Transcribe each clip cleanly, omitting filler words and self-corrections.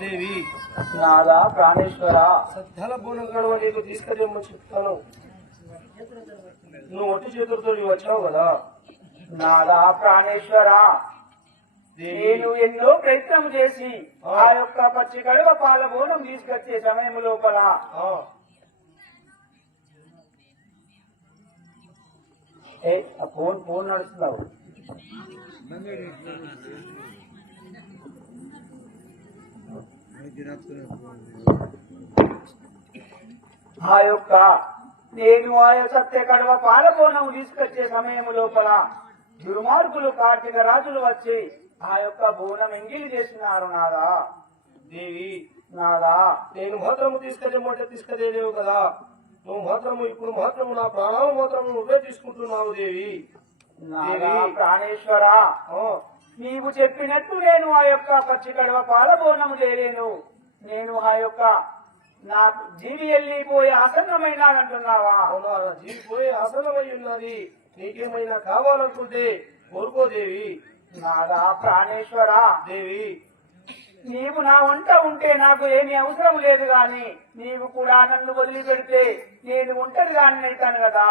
దేవి నాదా ప్రాణేశ్వర సద్ధల బోనం గడవ నీకు తీసుకెళ్ళమని చెప్తాను. నువ్వు ఒట్టి చేతులతో వచ్చావు కదా. నాదా ప్రాణేశ్వర నేను ఎన్నో ప్రయత్నం చేసి ఆ యొక్క పచ్చి కడువ పాల బోనం తీసుకొచ్చే సమయం లోపల ఫోన్ నడుస్తున్నావు. ఆ యొక్క నేను ఆ సత్య కడవ పాలబోనం తీసుకొచ్చే సమయం లోపల దుర్మార్గులు కార్తీక రాజులు వచ్చి ఆ యొక్క బోనం ఎంగిలి చేస్తున్నారు. నాదా దేవి నాదా నేను మాత్రము తీసుకెళ్ళమంటే తీసుకెళ్ళలేవు కదా. నువ్వు మాత్రము ఇప్పుడు మాత్రము నా ప్రాణాలు మాత్రము నువ్వే తీసుకుంటున్నావు దేవి. నాదా ప్రాణేశ్వర నీవు చెప్పినట్టు నేను ఆ యొక్క పచ్చి కడవ పాలబోనము చేయలేను. నేను ఆ యొక్క నా జీవి వెళ్ళిపోయే ఆసన్నమైనా అంటున్నావా? జీవి పోయే ఆసన్నమై ఉన్నది. నీకేమైనా కావాలనుకుంటే కోరుకోదేవి. నాదా ప్రాణేశ్వర దేవి నీవు నా వంట ఉంటే నాకు ఏమీ అవసరం లేదు గాని నీవు కూడా నన్ను వదిలిపెడితే నేను ఒంటరి గాని అవుతాను కదా.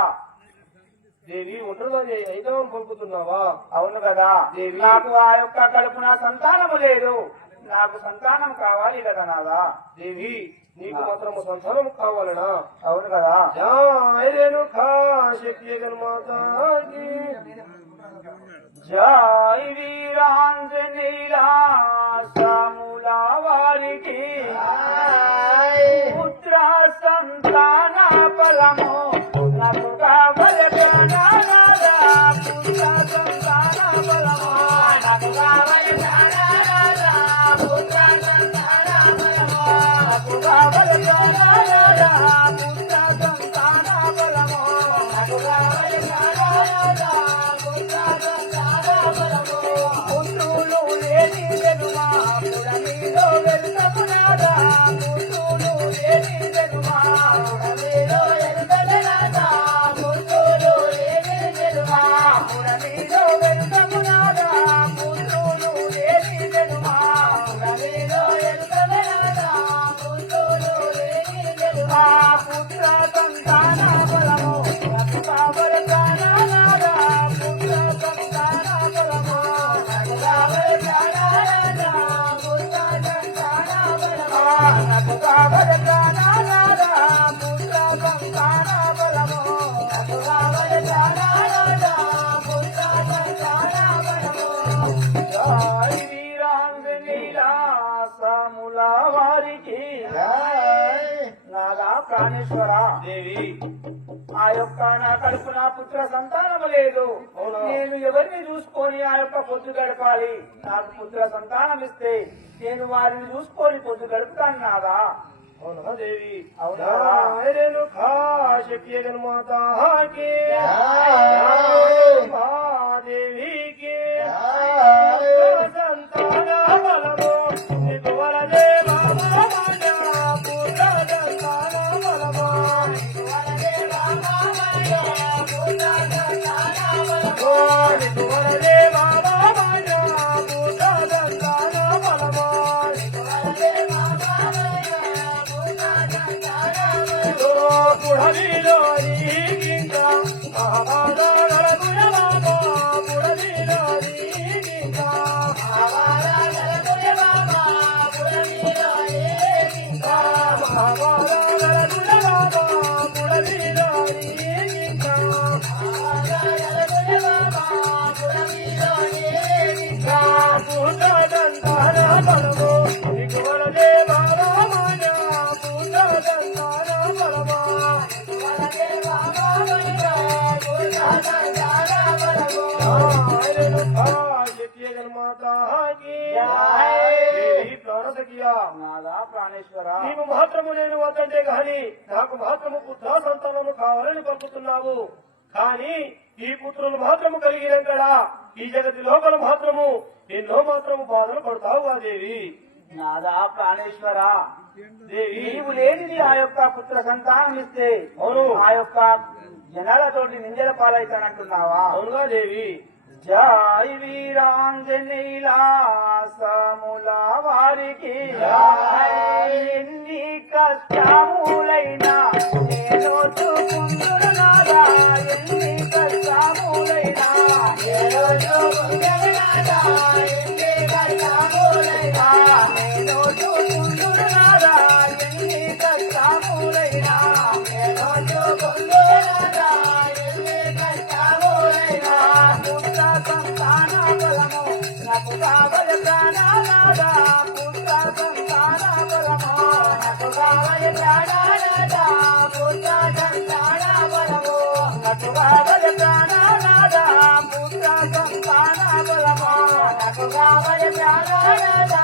దేవి ఒంటరిగా అయితామని పంపుతున్నావా? అవును కదా దేవి. నాకు ఆ యొక్క కడుపున సంతానము లేదు. నాకు సంతానం కావాలి కదా నాదా. దేవి నీకు మాత్రము సంతానం కావాలనా? అవును కదా. జై వీరాంజనేయుల సాములా వారికి పుత్ర సంతాన ఫలము నాకు కావలె నాదా. పుత్ర సంతాన ఫలము నాకు కావలె నాదా. పుత్ర సంతాన ఫలము నాకు కావలె నాదా. పుత్ర సంతాన ఫలము నాకు కావలె నాదా. పుత్రులు లేని వెనుమా పురమిలో వెళ్తాము నాదా. పుత్రులు లేని వెనుమా పురమిలో వెళ్తాము నాదా. పుత్రులు లేని వెనుమా పురమిలో వెళ్తాము నాదా. పుత్రులు లేని వెనుమా పురమిలో వెళ్తాము నాదా. పుత్రులు లేని వెనుమా పుత్ర సంతాన బలము నాకు కావలె నాదా. పుత్ర సంతాన బలము నాకు కావలె నాదా. పుత్ర సంతాన బలము నాకు కావలె నాదా. పుత్ర సంతాన బలము నాకు కావలె నాదా. పుత్ర సంతాన బలము. జై వీరాంజనేయుల సాముల వారికి నాదా ప్రాణేశ్వర దేవి ఆ యొక్క నా కడుపు నా పుత్ర సంతానము లేదు. నేను ఎవరిని చూసుకొని ఆ యొక్క పొద్దు గడపాలి? నాకు పుత్ర సంతానం ఇస్తే నేను వారిని చూసుకొని పొద్దు గడుపుతాను నాదా. అవునా దేవి? అవునా మాతాకి దేవికి సంతాన బలము నీకు వరదే బాబా. పుత్ర సంతాన బలము నీకు వరదే బాబా. పుత్ర సంతాన బలము నీకు వరదే బాబా. పుత్ర సంతాన బలము నీకు వరదే బాబా. పుడలిలో ఇంకా మహాబాల గుణబాబా. పుడలిలో ఇంకా మహాబాల గుణబాబా. పుడలిలో ఇంకా మహాబాల గుణబాబా. పుడలిలో ఇంకా మహాబాల గుణబాబా. పుడలిలో ఇంకా పుట్టదంతాన బలము నీకు వరదే బాబా. నీవు మాత్రము నేను వద్దంటే గాని నాకు మాత్రము పుత్ర సంతానము కావాలని పంపుతున్నావు. కానీ ఈ పుత్రులు మాత్రము కలిగిన కదా ఈ జగతి లోపల మాత్రము ఎన్నో మాత్రము బాధలు పడతావు ఆ దేవి. నాదా ప్రాణేశ్వర నీవు లేనిది ఆ యొక్క పుత్ర సంతానం ఇస్తే ఆ యొక్క జనాలతోటి నింజల పాలైతానంటున్నావా? అవునుగా దేవి. జై వీరాంజనేయుల సముల వారికి ఎన్ని కష్టములైనా నేను చూపుకుందును నాదా ఎన్ని కష్టములైనా నేను చూపుకుందును నాదా ఎన్ని కష్టములైనా నేను చూపుకుందును నాదా ఎన్ని కష్టములైనా నేను చూపుకుందును నాదా ఎన్ని కష్టములైనా పుత్ర సంతాన బలము నాకు కావలి ప్రాణనాదా పుత్ర సంతాన బలము నాకు కావలి ప్రాణనాదా పుత్ర సంతాన బలము నాకు కావలి ప్రాణనాదా పుత్ర సంతాన బలము నాకు కావలి ప్రాణనాదా